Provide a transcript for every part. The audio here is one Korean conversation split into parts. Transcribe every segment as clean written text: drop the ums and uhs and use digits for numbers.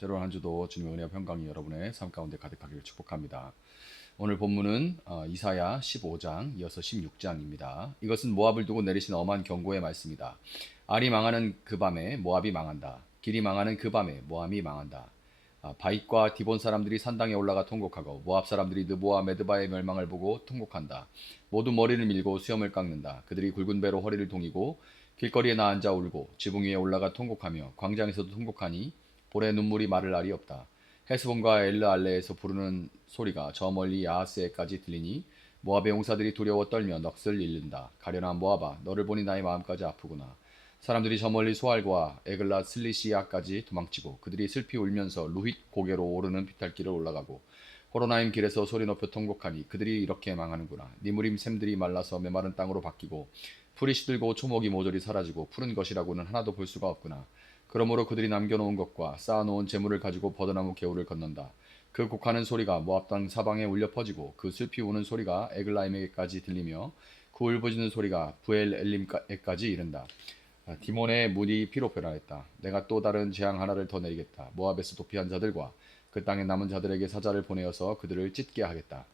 새로운 한 주도 주님의 은혜와 평강이 여러분의 삶 가운데 가득하기를 축복합니다. 오늘 본문은 이사야 15장 이어서 16장입니다. 이것은 모압을 두고 내리신 엄한 경고의 말씀이다. 알이 망하는 그 밤에 모압이 망한다. 길이 망하는 그 밤에 모압이 망한다. 바잇과 디본 사람들이 산당에 올라가 통곡하고 모압 사람들이 느보와 메드바의 멸망을 보고 통곡한다. 모두 머리를 밀고 수염을 깎는다. 그들이 굵은 배로 허리를 동이고 길거리에 나앉아 울고 지붕 위에 올라가 통곡하며 광장에서도 통곡하니 볼에 눈물이 마를 날이 없다. 헤스본과 엘르알레에서 부르는 소리가 저 멀리 야하스에까지 들리니 모압의 용사들이 두려워 떨며 넋을 잃는다. 가련한 모압아, 너를 보니 나의 마음까지 아프구나. 사람들이 저 멀리 소알과 에글라 슬리시아까지 도망치고 그들이 슬피 울면서 루힛 고개로 오르는 비탈길을 올라가고 호로나임 길에서 소리 높여 통곡하니 그들이 이렇게 망하는구나. 니무림 샘들이 말라서 메마른 땅으로 바뀌고 풀이 시들고 초목이 모조리 사라지고 푸른 것이라고는 하나도 볼 수가 없구나. 그러므로 그들이 남겨놓은 것과 쌓아놓은 재물을 가지고 버드나무 개울을 건넌다. 그 곡하는 소리가 모압 땅 사방에 울려 퍼지고 그 슬피 우는 소리가 에글라임에게까지 들리며 그 울부짖는 소리가 부엘 엘림에까지 이른다. 디몬의 문이 피로 변하였다. 내가 또 다른 재앙 하나를 더 내리겠다. 모압에서 도피한 자들과 그 땅에 남은 자들에게 사자를 보내어서 그들을 찢게 하겠다.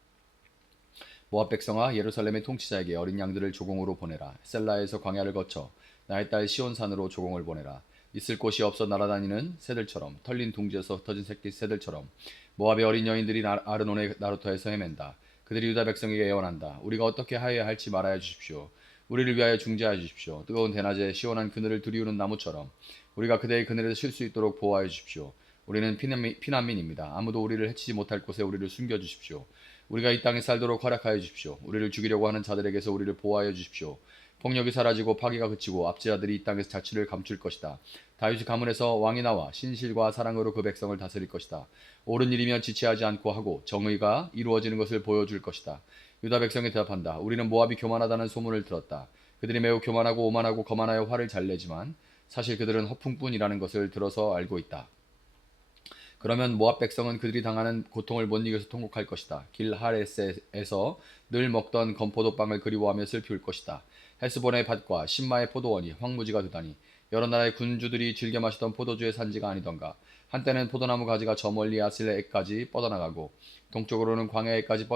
모압 백성아, 예루살렘의 통치자에게 어린 양들을 조공으로 보내라. 셀라에서 광야를 거쳐 나의 딸 시온산으로 조공을 보내라. 있을 곳이 없어 날아다니는 새들처럼, 털린 둥지에서 흩어진 새끼 새들처럼 모압의 어린 여인들이 아르논의 나루터에서 헤맨다. 그들이 유다 백성에게 애원한다. 우리가 어떻게 하여야 할지 말하여 주십시오. 우리를 위하여 중재하여 주십시오. 뜨거운 대낮에 시원한 그늘을 두리우는 나무처럼 우리가 그대의 그늘에서 쉴 수 있도록 보호하여 주십시오. 우리는 피난민입니다. 아무도 우리를 해치지 못할 곳에 우리를 숨겨 주십시오. 우리가 이 땅에 살도록 허락하여 주십시오. 우리를 죽이려고 하는 자들에게서 우리를 보호하여 주십시오. 폭력이 사라지고 파괴가 그치고 압제자들이 이 땅에서 자취를 감출 것이다. 다윗이 가문에서 왕이 나와 신실과 사랑으로 그 백성을 다스릴 것이다. 옳은 일이면 지체하지 않고 하고 정의가 이루어지는 것을 보여줄 것이다. 유다 백성이 대답한다. 우리는 모압이 교만하다는 소문을 들었다. 그들이 매우 교만하고 오만하고 거만하여 화를 잘 내지만 사실 그들은 허풍뿐이라는 것을 들어서 알고 있다. 그러면 모압 백성은 그들이 당하는 고통을 못 이겨서 통곡할 것이다. 길하레스에서 늘 먹던 건포도 빵을 그리워하며 슬피 울 것이다. 헤스본의 밭과 신마의 포도원이 황무지가 되다니 여러 나라의 군주들이 즐겨 마시던 포도주의 산지가 아니던가. 한때는 포도나무 가지가 저 멀리 아슬레에까지 뻗어나가고 동쪽으로는 광야에까지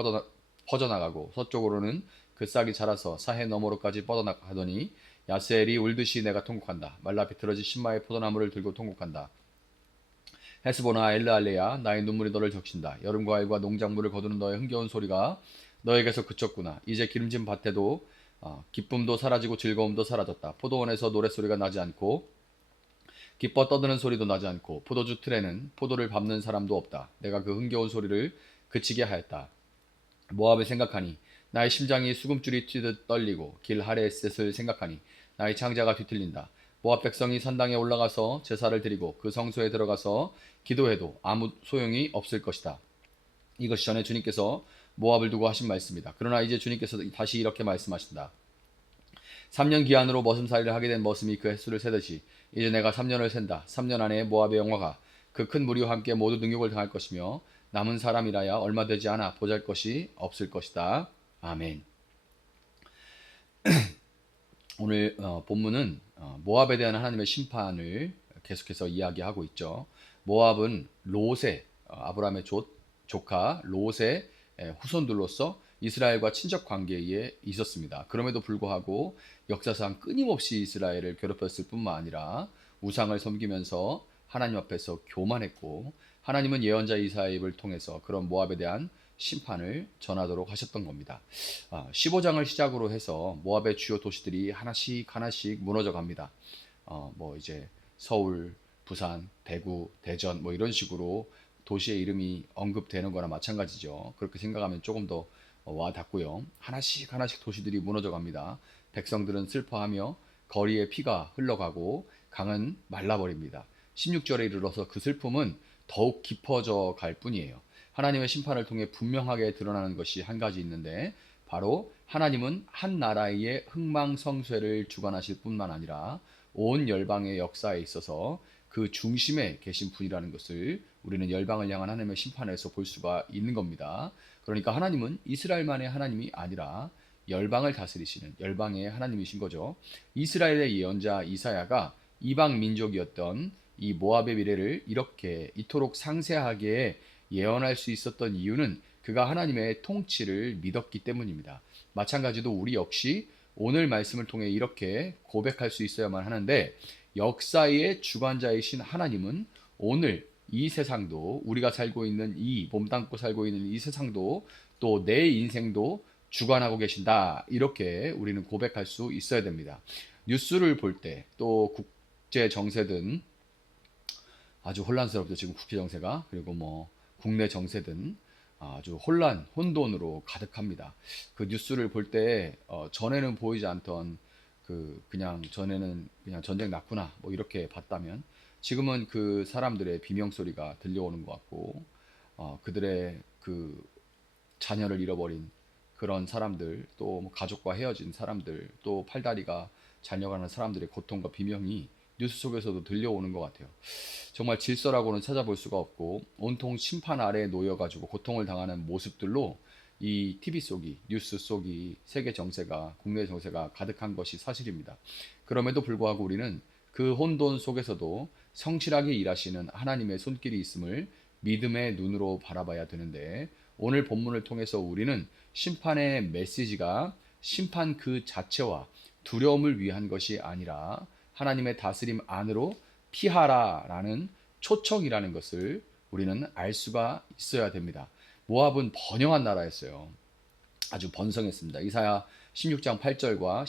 퍼져나가고 서쪽으로는 그 싹이 자라서 사해 너머로까지 뻗어나가더니 야스엘이 울듯이 내가 통곡한다. 말라 비틀어진 신마의 포도나무를 들고 통곡한다. 헤스보나 엘르알레야, 나의 눈물이 너를 적신다. 여름 과일과 농작물을 거두는 너의 흥겨운 소리가 너에게서 그쳤구나. 이제 기름진 밭에도 기쁨도 사라지고 즐거움도 사라졌다. 포도원에서 노랫소리가 나지 않고 기뻐 떠드는 소리도 나지 않고 포도주 틀에는 포도를 밟는 사람도 없다. 내가 그 흥겨운 소리를 그치게 하였다. 모압을 생각하니 나의 심장이 수금줄이 튀듯 떨리고 길하레셋을 생각하니 나의 창자가 뒤틀린다. 모압 백성이 산당에 올라가서 제사를 드리고 그 성소에 들어가서 기도해도 아무 소용이 없을 것이다. 이것이 전에 주님께서 모압을 두고 하신 말씀이다. 그러나 이제 주님께서 다시 이렇게 말씀하신다. 3년 기한으로 머슴살이를 하게 된 머슴이 그 횟수를 세듯이 이제 내가 3년을 센다. 3년 안에 모압의 영화가 그 큰 무리와 함께 모두 능욕을 당할 것이며 남은 사람이라야 얼마 되지 않아 보잘것이 없을 것이다. 아멘. 오늘 본문은 모압에 대한 하나님의 심판을 계속해서 이야기하고 있죠. 모압은 롯의 아브라함의 조카 롯의 후손들로서 이스라엘과 친척 관계에 있었습니다. 그럼에도 불구하고 역사상 끊임없이 이스라엘을 괴롭혔을 뿐만 아니라 우상을 섬기면서 하나님 앞에서 교만했고 하나님은 예언자 이사야를 통해서 그런 모압에 대한 심판을 전하도록 하셨던 겁니다. 15장을 시작으로 해서 모압의 주요 도시들이 하나씩 하나씩 무너져 갑니다. 뭐 이제 서울, 부산, 대구, 대전 뭐 이런 식으로 도시의 이름이 언급되는 거나 마찬가지죠. 그렇게 생각하면 조금 더 와닿고요. 하나씩 하나씩 도시들이 무너져 갑니다. 백성들은 슬퍼하며 거리에 피가 흘러가고 강은 말라버립니다. 16절에 이르러서 그 슬픔은 더욱 깊어져 갈 뿐이에요. 하나님의 심판을 통해 분명하게 드러나는 것이 한 가지 있는데 바로 하나님은 한 나라의 흥망성쇠를 주관하실 뿐만 아니라 온 열방의 역사에 있어서 그 중심에 계신 분이라는 것을 우리는 열방을 향한 하나님의 심판에서 볼 수가 있는 겁니다. 그러니까 하나님은 이스라엘만의 하나님이 아니라 열방을 다스리시는 열방의 하나님이신 거죠. 이스라엘의 예언자 이사야가 이방 민족이었던 이 모압의 미래를 이렇게 이토록 상세하게 예언할 수 있었던 이유는 그가 하나님의 통치를 믿었기 때문입니다. 마찬가지로 우리 역시 오늘 말씀을 통해 이렇게 고백할 수 있어야만 하는데, 역사의 주관자이신 하나님은 오늘 이 세상도, 우리가 살고 있는 이 몸담고 살고 있는 이 세상도, 또 내 인생도 주관하고 계신다, 이렇게 우리는 고백할 수 있어야 됩니다. 뉴스를 볼 때, 또 국제 정세든 아주 혼란스럽죠. 지금 국제 정세가. 그리고 뭐 국내 정세든 아주 혼돈으로 가득합니다. 그 뉴스를 볼 때 전에는 보이지 않던 그냥 전에는 그냥 전쟁 났구나 뭐 이렇게 봤다면, 지금은 그 사람들의 비명 소리가 들려오는 것 같고, 그들의 그 자녀를 잃어버린 그런 사람들, 또뭐 가족과 헤어진 사람들, 또 팔다리가 잘려가는 사람들의 고통과 비명이 뉴스 속에서도 들려오는 것 같아요. 정말 질서라고는 찾아볼 수가 없고 온통 심판 아래에 놓여가지고 고통을 당하는 모습들로 이 TV 속이, 뉴스 속이, 세계 정세가, 국내 정세가 가득한 것이 사실입니다. 그럼에도 불구하고 우리는 그 혼돈 속에서도 성실하게 일하시는 하나님의 손길이 있음을 믿음의 눈으로 바라봐야 되는데, 오늘 본문을 통해서 우리는 심판의 메시지가 심판 그 자체와 두려움을 위한 것이 아니라 하나님의 다스림 안으로 피하라라는 초청이라는 것을 우리는 알 수가 있어야 됩니다. 모압은 번영한 나라였어요. 아주 번성했습니다. 이사야 16장 8절과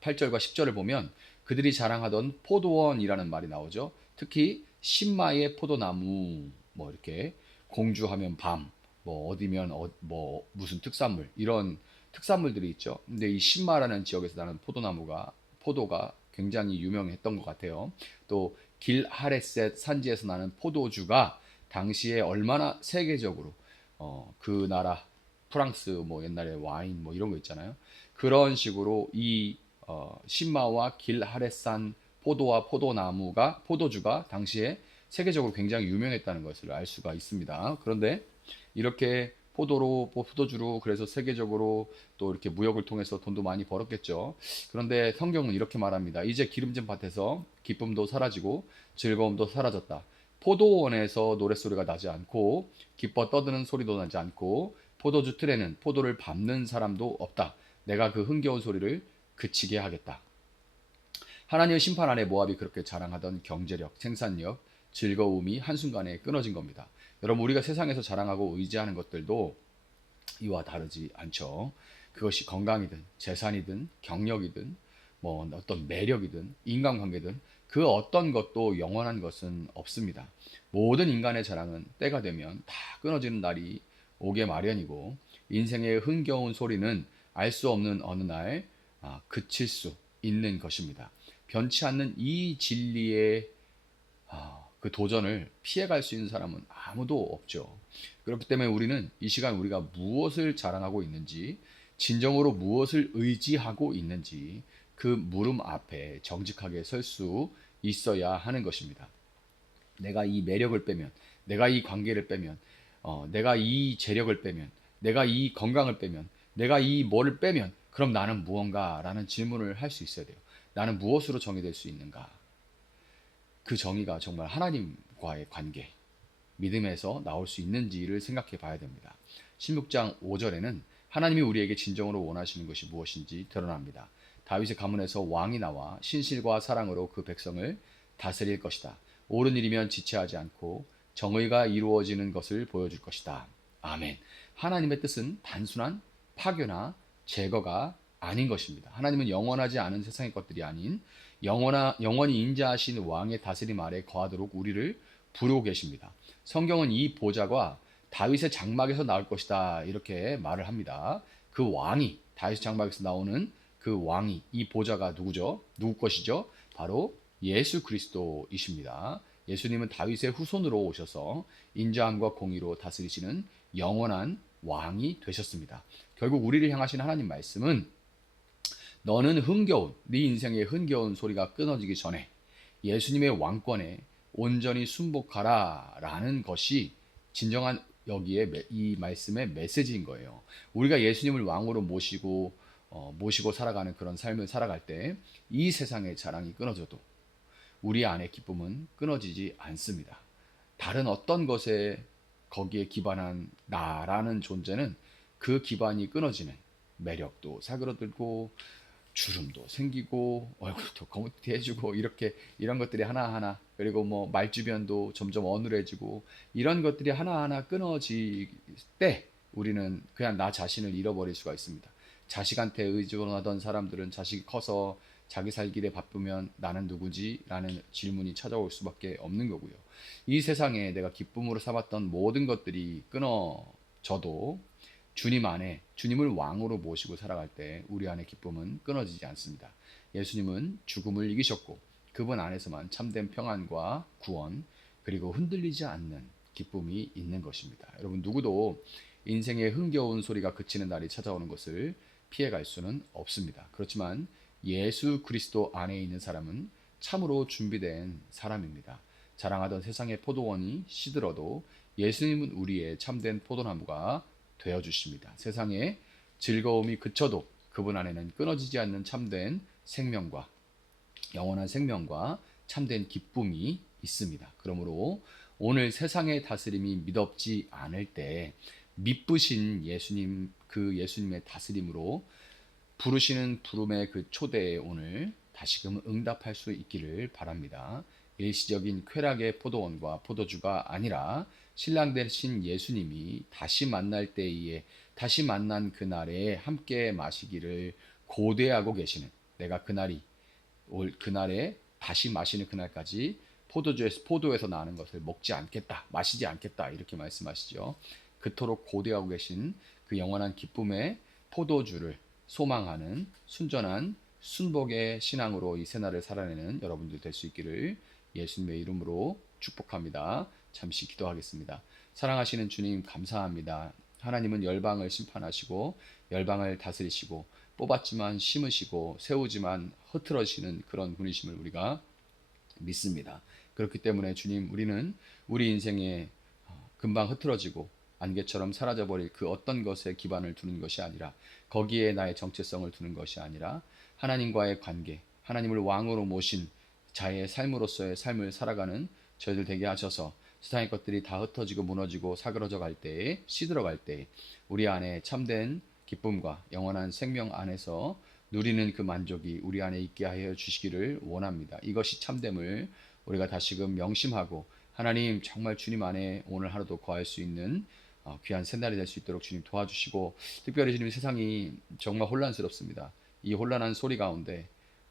10절을 보면 그들이 자랑하던 포도원이라는 말이 나오죠. 특히 신마의 포도나무, 뭐 이렇게 공주하면 밤, 뭐 어디면 뭐 무슨 특산물, 이런 특산물들이 있죠. 근데 이 신마라는 지역에서 나는 포도가 굉장히 유명했던 것 같아요. 또 길하레셋 산지에서 나는 포도주가 당시에 얼마나 세계적으로 그 나라, 프랑스 뭐 옛날에 와인 뭐 이런 거 있잖아요. 그런 식으로 이 신마와 길하레산 포도와 포도주가 당시에 세계적으로 굉장히 유명했다는 것을 알 수가 있습니다. 그런데 이렇게 포도주로 그래서 세계적으로 또 이렇게 무역을 통해서 돈도 많이 벌었겠죠. 그런데 성경은 이렇게 말합니다. 이제 기름진 밭에서 기쁨도 사라지고 즐거움도 사라졌다. 포도원에서 노랫소리가 나지 않고 기뻐 떠드는 소리도 나지 않고 포도주 틀에는 포도를 밟는 사람도 없다. 내가 그 흥겨운 소리를 그치게 하겠다. 하나님의 심판 안에 모압이 그렇게 자랑하던 경제력, 생산력, 즐거움이 한순간에 끊어진 겁니다. 여러분, 우리가 세상에서 자랑하고 의지하는 것들도 이와 다르지 않죠. 그것이 건강이든 재산이든 경력이든 뭐 어떤 매력이든 인간관계든 그 어떤 것도 영원한 것은 없습니다. 모든 인간의 자랑은 때가 되면 다 끊어지는 날이 오게 마련이고, 인생의 흥겨운 소리는 알 수 없는 어느 날 그칠 수 있는 것입니다. 변치 않는 이 진리의 그 도전을 피해갈 수 있는 사람은 아무도 없죠. 그렇기 때문에 우리는 이 시간 우리가 무엇을 자랑하고 있는지, 진정으로 무엇을 의지하고 있는지 그 물음 앞에 정직하게 설 수 있어야 하는 것입니다. 내가 이 매력을 빼면, 내가 이 관계를 빼면, 내가 이 재력을 빼면, 내가 이 건강을 빼면, 내가 이 뭐를 빼면 그럼 나는 무언가라는 질문을 할 수 있어야 돼요. 나는 무엇으로 정의될 수 있는가? 그 정의가 정말 하나님과의 관계, 믿음에서 나올 수 있는지를 생각해 봐야 됩니다. 16장 5절에는 하나님이 우리에게 진정으로 원하시는 것이 무엇인지 드러납니다. 다윗의 가문에서 왕이 나와 신실과 사랑으로 그 백성을 다스릴 것이다. 옳은 일이면 지체하지 않고 정의가 이루어지는 것을 보여줄 것이다. 아멘. 하나님의 뜻은 단순한 파괴나 제거가 아닌 것입니다. 하나님은 영원하지 않은 세상의 것들이 아닌 영원히 인자하신 왕의 다스림 아래 거하도록 우리를 부르고 계십니다. 성경은 이 보좌가 다윗의 장막에서 나올 것이다, 이렇게 말을 합니다. 그 왕이, 다윗의 장막에서 나오는 그 왕이, 이 보좌가 누구죠? 누구 것이죠? 바로 예수 그리스도이십니다. 예수님은 다윗의 후손으로 오셔서 인자함과 공의로 다스리시는 영원한 왕이 되셨습니다. 결국 우리를 향하신 하나님 말씀은, 너는 네 인생의 흥겨운 소리가 끊어지기 전에 예수님의 왕권에 온전히 순복하라 라는 것이 진정한 여기에 이 말씀의 메시지인 거예요. 우리가 예수님을 왕으로 모시고 살아가는 그런 삶을 살아갈 때 이 세상의 자랑이 끊어져도, 우리 안의 기쁨은 끊어지지 않습니다. 다른 어떤 것에 거기에 기반한 나라는 존재는 그 기반이 끊어지는 매력도 사그러들고 주름도 생기고 얼굴도 거뭇해지고 이렇게 이런 것들이 하나하나, 그리고 뭐 말주변도 점점 어눌해지고 이런 것들이 하나하나 끊어질 때 우리는 그냥 나 자신을 잃어버릴 수가 있습니다. 자식한테 의존하던 사람들은 자식이 커서 자기 살 길에 바쁘면 나는 누구지? 라는 질문이 찾아올 수밖에 없는 거고요. 이 세상에 내가 기쁨으로 삼았던 모든 것들이 끊어져도 주님 안에 주님을 왕으로 모시고 살아갈 때 우리 안의 기쁨은 끊어지지 않습니다. 예수님은 죽음을 이기셨고 그분 안에서만 참된 평안과 구원, 그리고 흔들리지 않는 기쁨이 있는 것입니다. 여러분, 누구도 인생의 흥겨운 소리가 그치는 날이 찾아오는 것을 피해갈 수는 없습니다. 그렇지만 예수 그리스도 안에 있는 사람은 참으로 준비된 사람입니다. 자랑하던 세상의 포도원이 시들어도 예수님은 우리의 참된 포도나무가 되어 주십니다. 세상의 즐거움이 그쳐도 그분 안에는 끊어지지 않는 참된 생명과 영원한 생명과 참된 기쁨이 있습니다. 그러므로 오늘 세상의 다스림이 믿업지 않을 때 믿으신 예수님, 그 예수님의 다스림으로 부르시는 부름의 그 초대에 오늘 다시금 응답할 수 있기를 바랍니다. 일시적인 쾌락의 포도원과 포도주가 아니라 신랑 되신 예수님이 다시 만날 때에, 다시 만난 그날에 함께 마시기를 고대하고 계시는, 내가 그날이 올 그날에 다시 마시는 그날까지 포도에서 나는 것을 먹지 않겠다, 마시지 않겠다, 이렇게 말씀하시죠. 그토록 고대하고 계신 그 영원한 기쁨의 포도주를 소망하는 순전한 순복의 신앙으로 이 새날을 살아내는 여러분들 될 수 있기를 예수님의 이름으로 축복합니다. 잠시 기도하겠습니다. 사랑하시는 주님, 감사합니다. 하나님은 열방을 심판하시고 열방을 다스리시고 뽑았지만 심으시고 세우지만 흐트러지는 그런 분이심을 우리가 믿습니다. 그렇기 때문에 주님, 우리는 우리 인생에 금방 흐트러지고 안개처럼 사라져버릴 그 어떤 것에 기반을 두는 것이 아니라, 거기에 나의 정체성을 두는 것이 아니라 하나님과의 관계, 하나님을 왕으로 모신 자의 삶으로서의 삶을 살아가는 저희들 되게 하셔서 세상의 것들이 다 흩어지고 무너지고 사그러져 갈 때에, 시들어 갈 때에 우리 안에 참된 기쁨과 영원한 생명 안에서 누리는 그 만족이 우리 안에 있게 하여 주시기를 원합니다. 이것이 참됨을 우리가 다시금 명심하고 하나님, 정말 주님 안에 오늘 하루도 거할 수 있는 귀한 새날이 될 수 있도록 주님 도와주시고, 특별히 주님, 세상이 정말 혼란스럽습니다. 이 혼란한 소리 가운데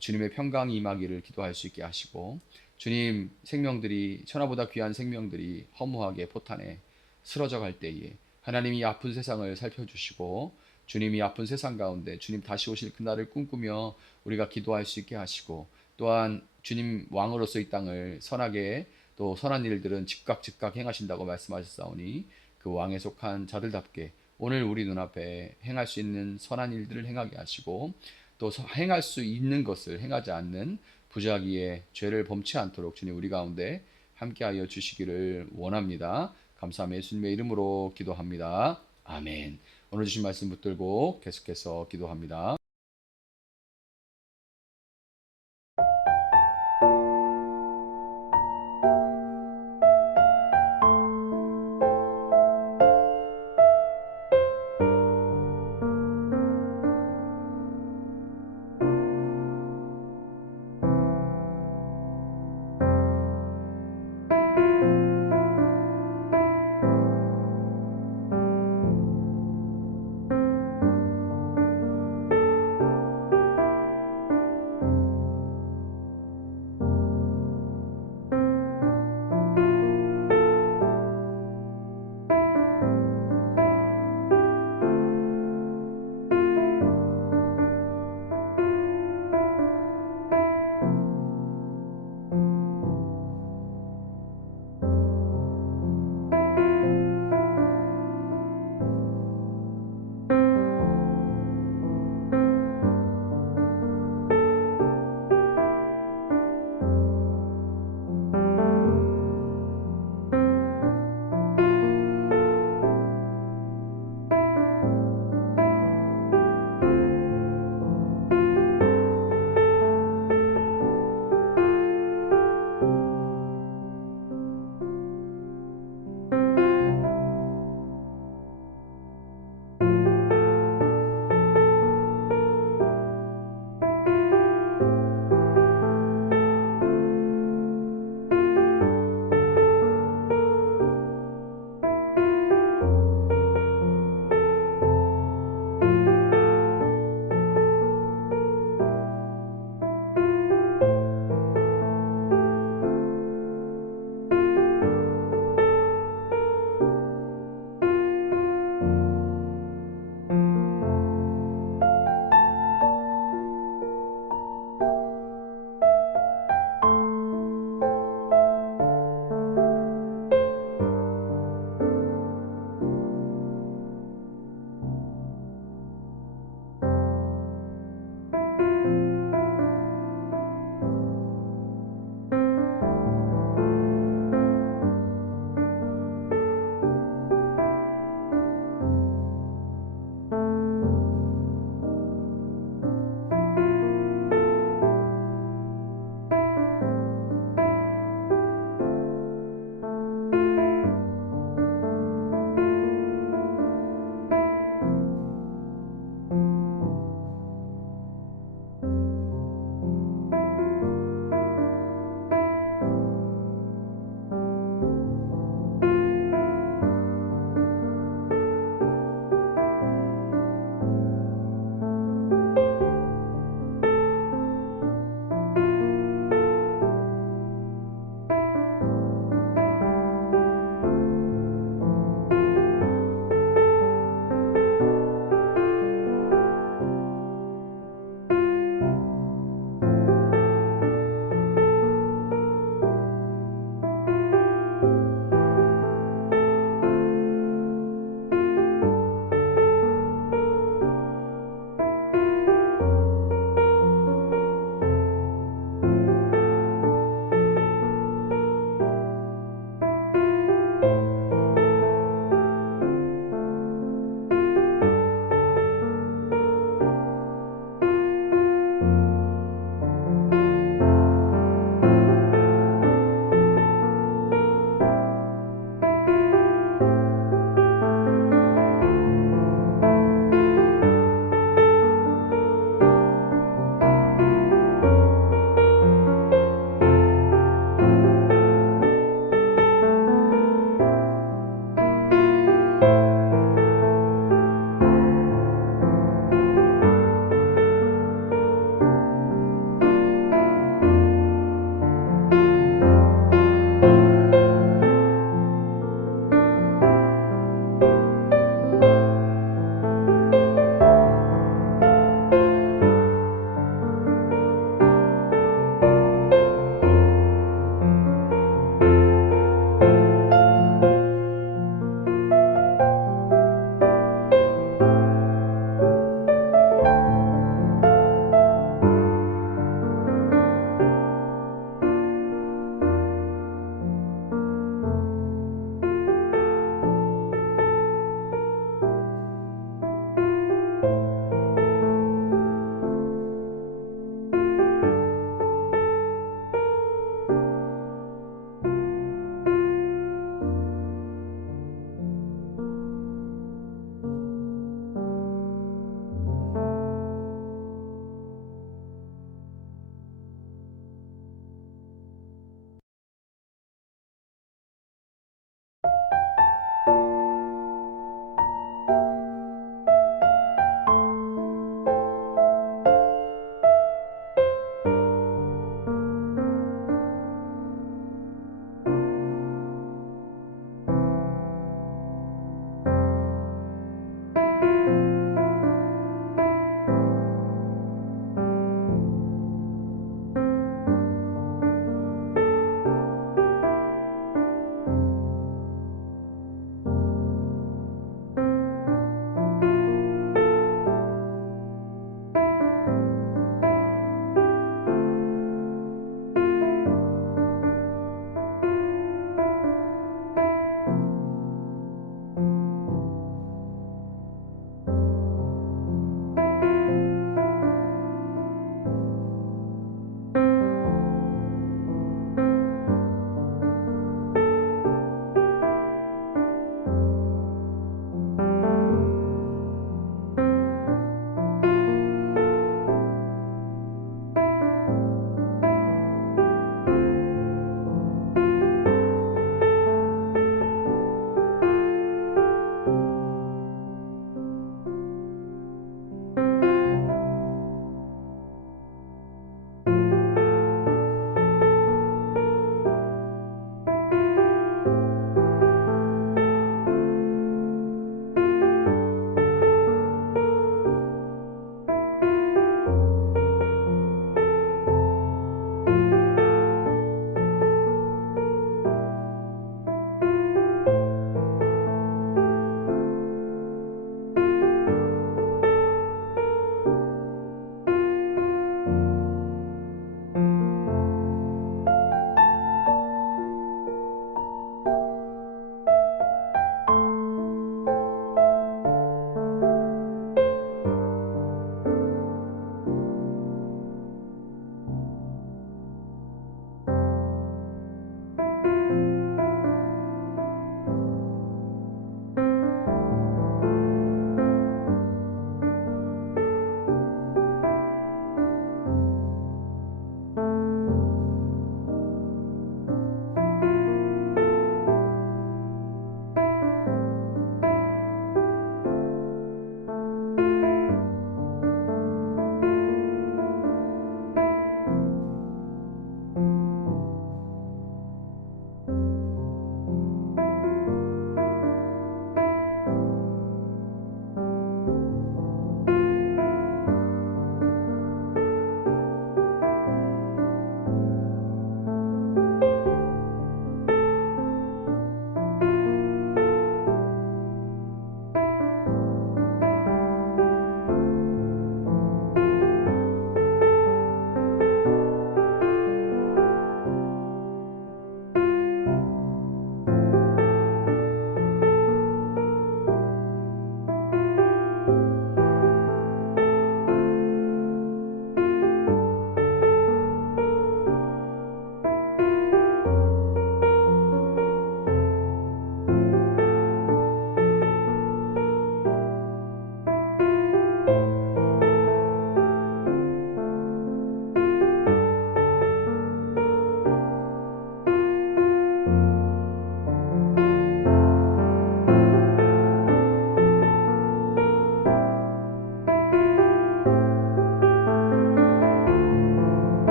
주님의 평강이 임하기를 기도할 수 있게 하시고, 주님, 생명들이, 천하보다 귀한 생명들이 허무하게 포탄에 쓰러져 갈 때에 하나님이 아픈 세상을 살펴주시고, 주님이 아픈 세상 가운데 주님 다시 오실 그날을 꿈꾸며 우리가 기도할 수 있게 하시고, 또한 주님 왕으로서 이 땅을 선하게, 또 선한 일들은 즉각 행하신다고 말씀하셨사오니 그 왕에 속한 자들답게 오늘 우리 눈앞에 행할 수 있는 선한 일들을 행하게 하시고, 또 행할 수 있는 것을 행하지 않는 부자기에 죄를 범치 않도록 주님 우리 가운데 함께하여 주시기를 원합니다. 감사하며 예수님의 이름으로 기도합니다. 아멘. 오늘 주신 말씀 붙들고 계속해서 기도합니다.